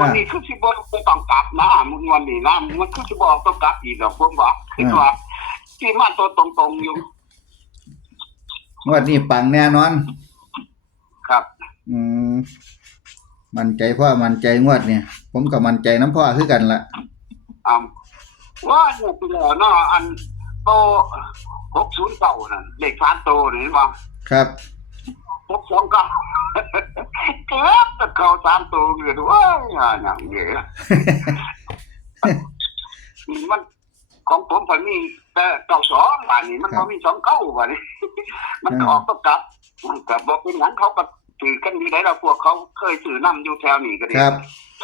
วันนี้คือสิบ่ต้องกลับนะมึงวันนี้นะมันคือสิบ่ต้องกลับอีกดอกผมว่าคิดว่าที่มาตัวตรงๆอยู่งวดนี้ปังแน่นอน ครับ อืมมั่นใจพ่อมั่นใจงวดเนี่ย ผมก็มั่นใจน้ำพ่อคือกันละอ่าว่าอยู่ไปแล้วเนาะอันโต609นั่นเลข3โตนี่เห็นบ่ครับ พบสองก็เกือบจะเข้าสามตัวเลยด้วยอย่างเงี้ยมันของผมผมมีแต่เก้าสองบาทนี้มันครัก็บมีสองเก้าบาทนี้มันก็ออกต้องกลับมันก็บอกเป็นหยังเขาก็ถือกันดีได้แล้วพวกเขาเคยถือนำอยู่แถวนี้ก็ดีครับ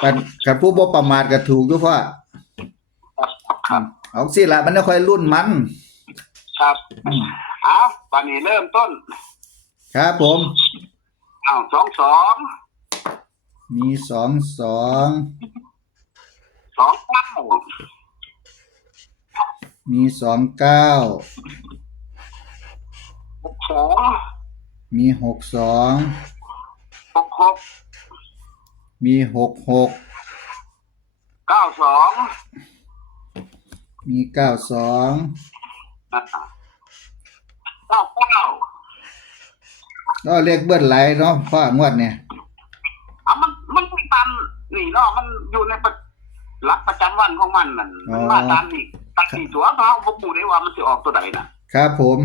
กันกันผู้บ่ประมาทก็ถูกอยู่พ่อครับครับเอาสิละมันจะค่อยรุ่นมัน ครับอืมเอาบาทนี้เริ่มต้น ครับผมเอาสองสองมีสองสองสองเก้ามีสองเก้าหกสองมีหกสองหกหกมีหกหกเก้าสองมีเก้าสองเก้าเก้า ก็เรียกเบิ้ลไหลายเนาะพ่องวดเนี่ยอะมันมันไม่ตามนี่เนาะมันอยู่ในประหลักประจำวันของมันนั่นมันมาตามนี่ตามนี่ตัวเพราะบ่รู้ได้ว่ามันสิออกตัวใดน่ะครับผม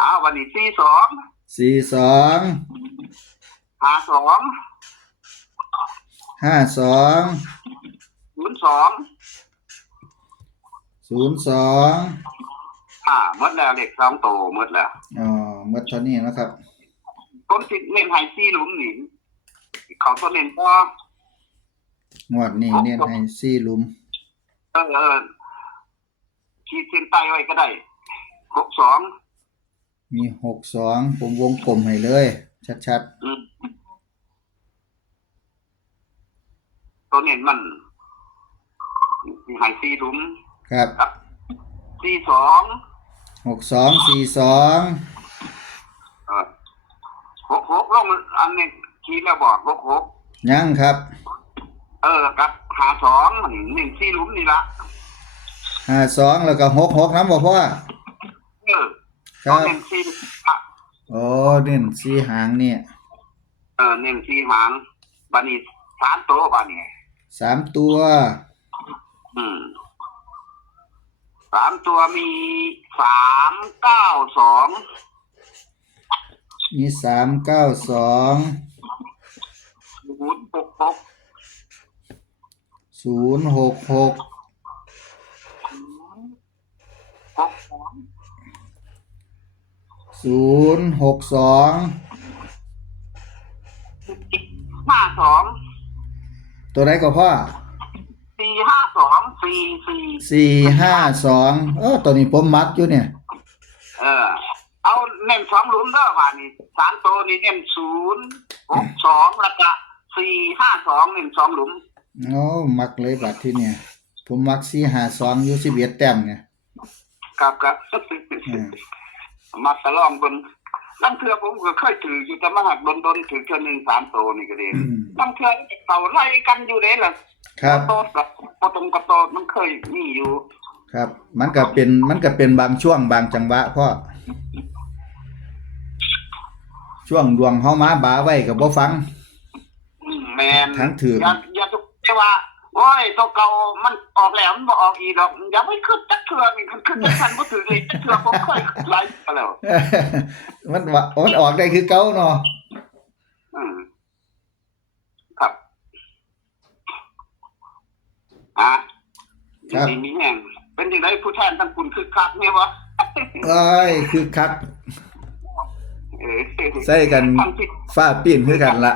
อ้าววันนี้สี่สองสี่สองห้าสองห้าสองศูนย์สองศูนย์สองอ่าหมดแล้วเลขสองโตหมดแล้วอ๋อ หมดเท่านี้เนาะครับคนติดเล่นไฮซี่หลุมนี่เขาตัวเล่นพองวดนี้เน้นให้สี่หลุม เออเออขีดเส้นใต้ไว้ก็ได้หกสองมีหกสองผมวงกลมให้เลย ชัดอืมตัวเน้นมันไฮซี่หลุมๆ ครับ ครับสี่สองหกสองสี่สองเออ หกหกลงอันนี้คิดแล้วบอกหกหกยังครับ เออครับหาสองหนึ่งสี่หลุมนี่ละห้าสองแล้วก็หกหกน้ำบ่พ่อเออครัเอาบหนึ่งสี่อะโอ้เน้นสี่หางเนี่ย เออหนึ่งสี่หางบานี้สามตัวบานี้สามตัว อืมสามตัวมีสามเก้าสอง มีสามเก้าสองศูนย์หกหกศูนย์หกหกหกสองศูนย์หกสองห้าสองตัวไหนก็พ่อสี่ห้าสองสี่สี่สี่ห้าสองเออตัวนี้ผมมักอยู่เนี่ย เออ เอาเน้นสองหลุมเด้อบานี้สามตัวนี้เน้นศูนย์หกสองแล้วก็สี่ห้าสองเน้นสองหลุมโอ้มักเลยบัดที่เนี่ย ผมมักสี่ห้าสองอยู่สิบเอ็ดแต้มเนี่ยครับครับอืมมาตะลองเบนนั่นเทือผมก็เคยถืออยู่แต่มาหักโดนโดนๆถือเทือหนึ่งสามตัวนี่ก็ดีอืมนั่นเทือเต่าไล่กันอยู่เลยล่ะครับโตดกับปตรงกับโตดมันเคยมีอยู่ ครับ มันก็เป็นมันก็เป็นบางช่วงบางจังหวะพ่อ ช่วงดวงเฮามาบาไว้ก็บ่ฟัง อืมแมนทั้งถือ อย่าอย่าทุกแต่ว่าโอ้ยตัวเก่ามันออกแล้วมันบ่ออกอีกดอกอย่าไม่ขึ้นจักเทือนี่ขึ้นขึ้นจักทันบ่ถือเลยจักเทือผมเคยไล่มาแล้วมันว่ามันออกได้คือเก่าเนาะอืมครับอะครับดีมีแห่งเป็นยังไงผู้แทนทั้งคุณคือคักเนี่ยวะเอ้ยคือคักเออ ใส่กันทำผิดฟ้าปีนคือกันละ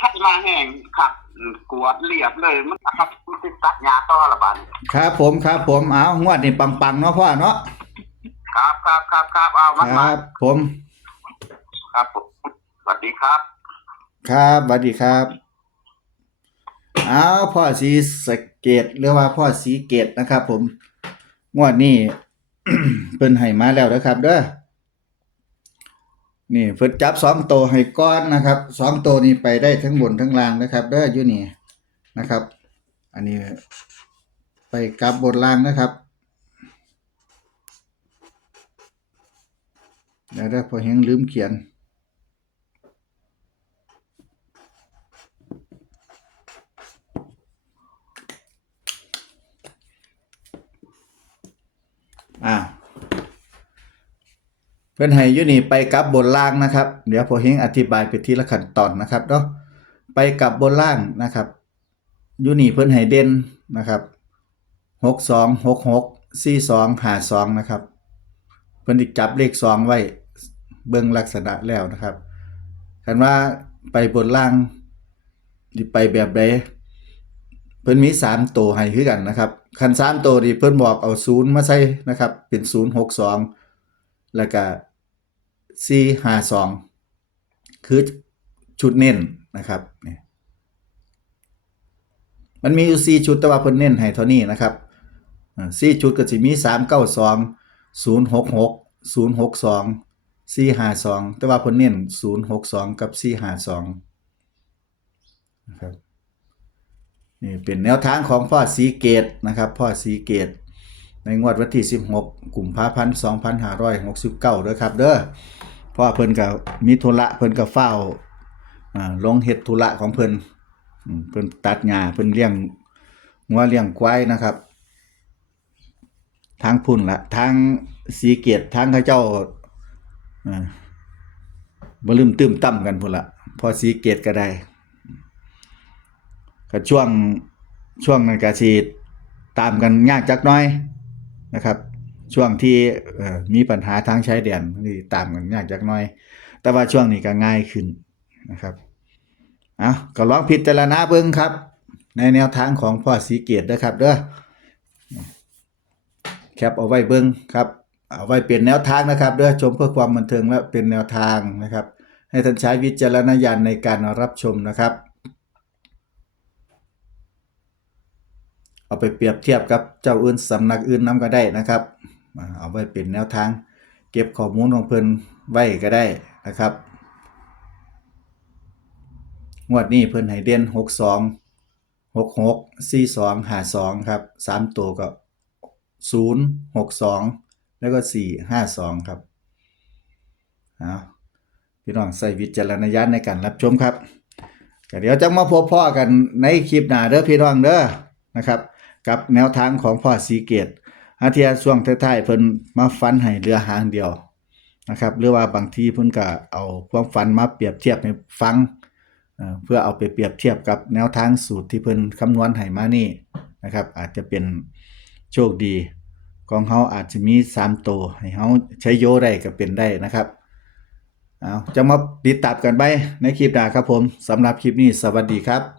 ทัดมาแห่งครับอืมกวดเรียบเลยมันครับมันติดตัดยาต่อละบาดนี้ครับผมครับผมเอางวดนี่ปังๆเนาะพ่อเนาะครับครับครับครับเอาคมันมารับผม ครับผมสวัสดีครับ ครับสวัสดีครับเอาพ่อสีสะเกตหรือว่าพ่อสีเกตนะครับ ผมงวดนี้เพิ่นให้มาแล้วนะครับเด้อ นี่เพิ่นจับสองตัวให้ก้อนนะครับสองตัวนี้ไปได้ทั้งบนทั้งล่างนะครับเด้ออยู่นี่นะครับ อันนี้ไปกลับบนล่างนะครับเดี๋ยวได้พอเฮงลืมเขียนอ่า เพื่อนให้ยูนี่ไปกับบนล่างนะครับ เดี๋ยวพอเฮงอธิบายไปทีละขั้นตอนนะครับเนาะไปกับบนล่างนะครับยูนี่เพื่อนให้เด่นนะครับหกสองหกหกสี่สองหาสองนะครับ เพื่อนจับเลขสองไว้เบิ่งลักษณะแล้วนะครับคันว่าไปบนล่างสิไปแบบใดเพิ่นมีสามตัวให้คือกันนะครับ คันสามตัวนี่เพิ่นบอกเอาศูนย์มาใส่นะครับ เป็นศูนย์หกสองแล้วก็ 4 5 2คือชุดเน้นนะครับนี่มันมีอยู่4ชุดแต่ว่าเพิ่นเน้นให้เท่านี้นะครับอ่า4ชุดก็สิมี392 066 062 452แต่ว่าเพิ่นเน้น062กับ452นะครับนี่เป็นแนวทางของพ่อสีเกตนะครับพ่อสีเกตในงวดวันที่ 16กลุ่มภาพันธ์2569ด้วยครับเด้อ ราะว่าเพิ่นก็มีธุระเพิ่นก็เฝ้าลงเฮ็ดธุระของเพิ่นอืมเพิ่นตัดหญ้าเพิ่นเลี้ยงงัวเลี้ยงควายนะครับ ทางพุ่นละทางสีเกียรติทางเขาเจ้าบ่ลืมตื้มต่ำกันพุ่นละพอสีเกียรติก็ได้ก็ช่วงช่วงนั้นก็สิตามกันยากจักหน้อยนะครับ ช่วงที่มีปัญหาทางชายแดนนี่ตามกันยากจักน่อย แต่ว่าช่วงนี้ก็ง่ายขึ้นนะครับเอาก็ลองพิจารณาเบิ่งครับ ในแนวทางของพ่อสีเกียรตินะครับเด้อแคปเอาไว้เบิ่งครับเอาไว้เป็นแนวทางนะครับเด้อชมเพื่อความบันเทิงและเป็นแนวทางนะครับ ให้ท่านใช้วิจารณญาณในการรับชมนะครับ เอาไปเปรียบเทียบกับเจ้าอื่นสำนักอื่นนํก็ได้นะครับ เอาไว้เป็นแนวทาง เก็บข้อมูลของเพิ่นไว้ก็ได้นะครับ งวดนี้เพิ่นให้เด่น62 66 42 52ครับ3ตัวก็ 0 62 แล้วก็ 4 52 ครับเอาพี่น้องใส่วิจารณญาณในการรับชมครับก็เดี๋ยวจะมาพบพ่อกันในคลิปหน้าเด้อพี่น้องเด้อนะครับ กับแนวทางของพ่อสีเกต อาเทียช่วงท้ายๆเพิ่นมาฟันให้เหลือหางเดียวนะครับ หรือว่าบางทีเพิ่นก็เอาความฝันมาเปรียบเทียบให้ฟังเพื่อเอาไปเปรียบเทียบกับแนวทางสูตรที่เพิ่นคำนวณให้มานี่นะครับ อาจจะเป็นโชคดีของเฮาอาจจะมี3ตัวให้เฮาใช้โยได้ก็เป็นได้นะครับเอาจะมาติดตามกันไปในคลิปหน้าครับผมสำหรับคลิปนี้สวัสดีครับ